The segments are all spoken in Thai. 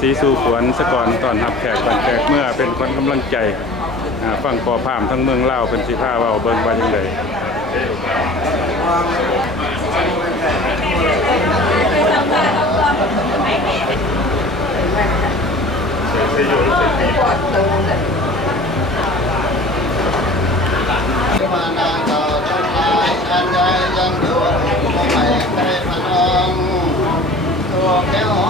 สีสู่ขวนสะก่อนตอนรับแขกบันแขกเมื่อเป็นคนกำลังใจฟังปอพามทั้งเมืองเล่าเป็นสีผ้าเว่าเบิ่งว่าจังไดมานาเก่าทั้งหลายอันใดยังอยู่ไม่เคยพนองตัวแก้ว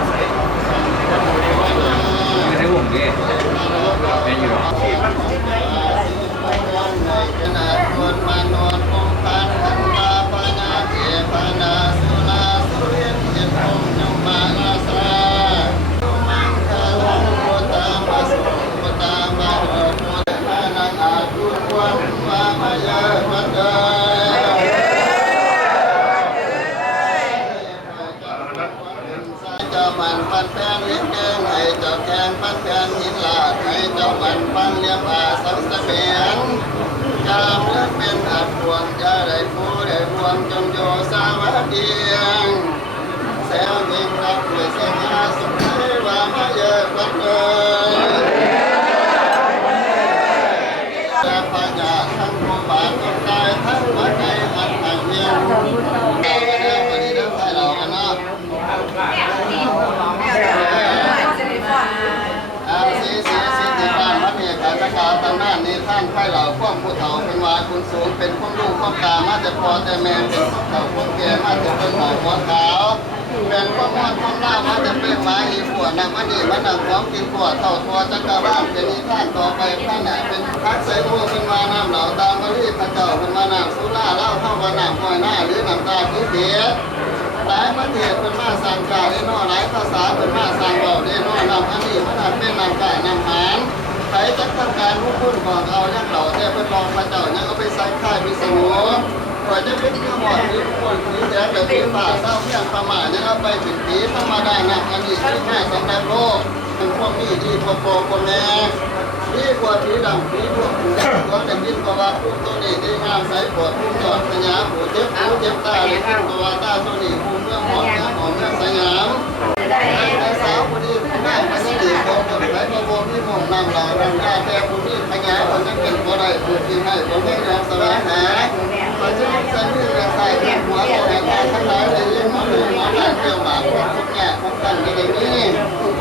งจะได้ผู้ได้รวมจงโยสาวัสดียงแสงยิ่งรับด้วยเสียงอาสุขให้ว่ามาเยอะกันเลยและปัญญาทั้งผู้บาททั้งกายทั้งหัวใจอันต่างเวียนเราก็ได้วันนี้ได้ให้เรากันนะอาสีสีสีติการพระเมตตาสกาตำนานนี้ท่านไข้เราเป็นวา สูงเป็นพวกลูกพวกตามาแต่พอแต่แม่เป็นพวกเฒ่าพวกแก่มาแต่เป็นหมอหัวขาวเป็นพวกมอดพวกหน้ามาจะเป็นหมาอีหัวนำมันนี่มันนักของกินขวดเท่าทัวจักรบ้านเป็นนิทานต่อไปท่านไหนเป็นพักใส่บัวเป็นมาน้ำเหล่าตามมะลิพระเจ้าเป็นมาน้ำสุราเล่าเท่าว่าน้ำหอยหน้าหรือน้ำตาที่เสียหลายประเทศเป็นมาสั่งกาได้นอหลายภาษาเป็นมาสั่งเบาได้นอนำอันนี้มันนักเป็นนำกานำหาร ใครจะทำการผู้คุณของเอายังเหล่าแต่เป็นรองพระเจ้ายังเอาไปใส่ค่ายพิษณุก่อนจะเป็นเรื่องหมดที่คนที่แสนแต่ที่ฝ่าเศร้าเพียงประมาทเนี่ยเอาไปถึงปีธรรมดานักอันนี้ที่แม่สำหรับโลกเป็นพวกนี้ที่พอโปคนแม่ที่กว่าผีดำผีพวกผีดำก็จะคิดว่าผู้ตัวนี้ที่งามใสปวดผู้จอดสยามผู้เจ็บผู้เจ็บตาหรือผู้ตัวตาตัวนี้ผู้เมื่อหมดนะหอมเมื่อสยามไอ้สาวคนนี้ผู้นั่งมาสิริคนคนไหนมาโบ ที่หม่อนำเราดังญาแต่ผู้นี้ขยายคนจะเป็นบ่ได้ผู้ที่ให้ผู้ให้ยอมแสวงหาเราจะมีเส้นที่จะใส่ที่หัวตัวแห่งการทั้งหลายเลยยังมาดูมาได้เที่ยวกับพวกทุกแง่ของกันในนี้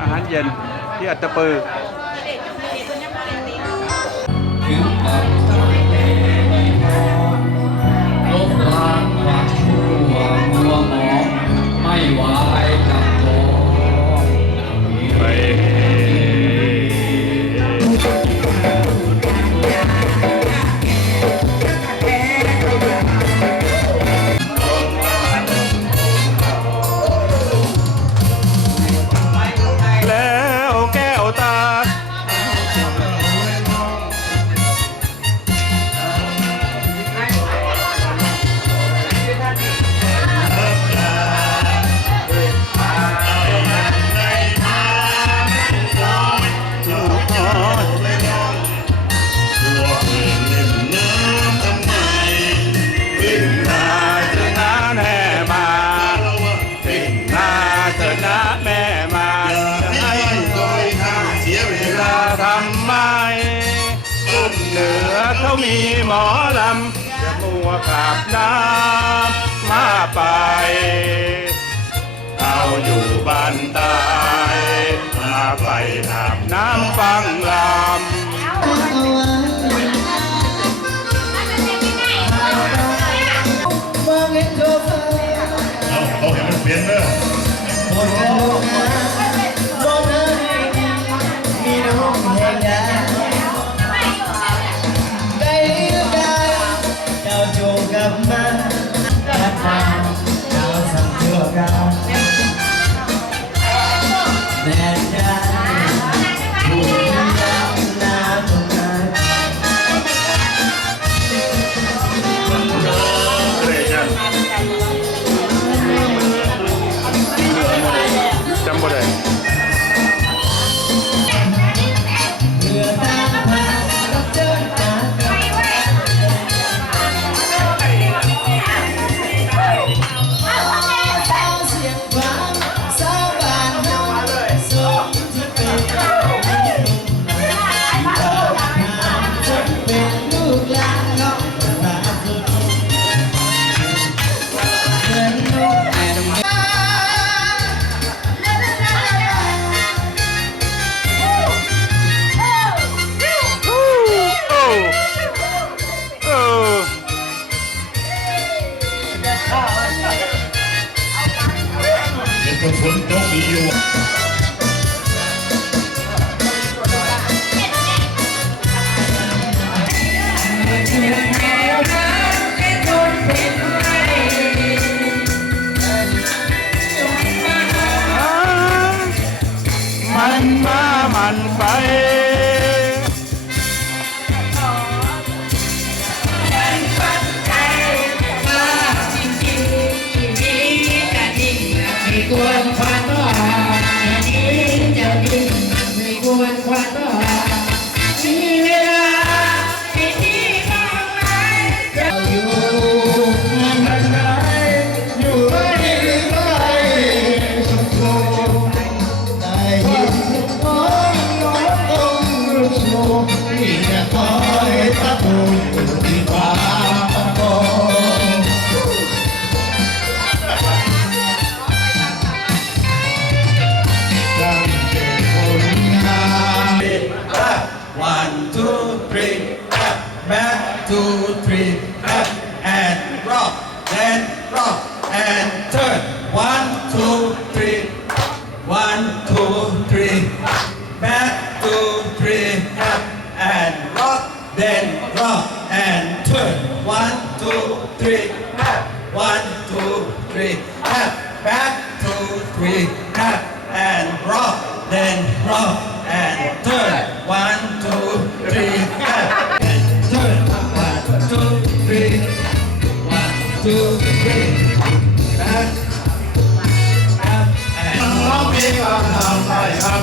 อาหารเย็นที่อัตตปือถึง ขับน้ำมาไป เอาอยู่บ้านตายมาไปอาบน้ำฟังลำเอาเอาให้มันเปลี่ยนเด้อ Yeah. One, two, three. Back, two, three. Up and rock. Then rock and turn. One, two, three.